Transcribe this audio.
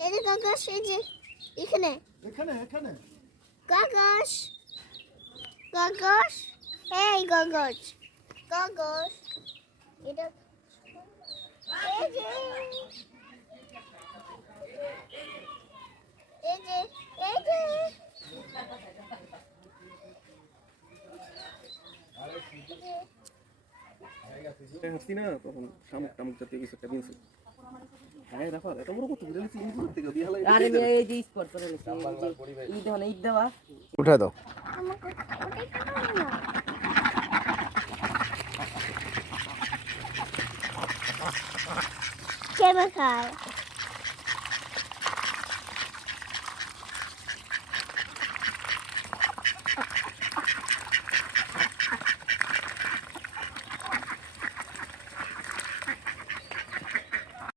এই যে কাগজ, এই যে এখানে এখানে এখানে কাগজ, কাগজ, এই কাগজ, কাগজ, এটা এই যে এই যে এই যে হাসি না তখন শামুক টামুক জাতীয় কিছু একটা দিয়েছে। হ্যাঁ রাফা এত বড় কত বুঝে নিচ্ছি ইন্দুর থেকে দিয়ে হালাই আরে মেয়ে এই যে স্পট করে লেছে ঈদ হনে ঈদ দেওয়া উঠা দাও আমাকে ওটাই কাগজ না কেমন খায়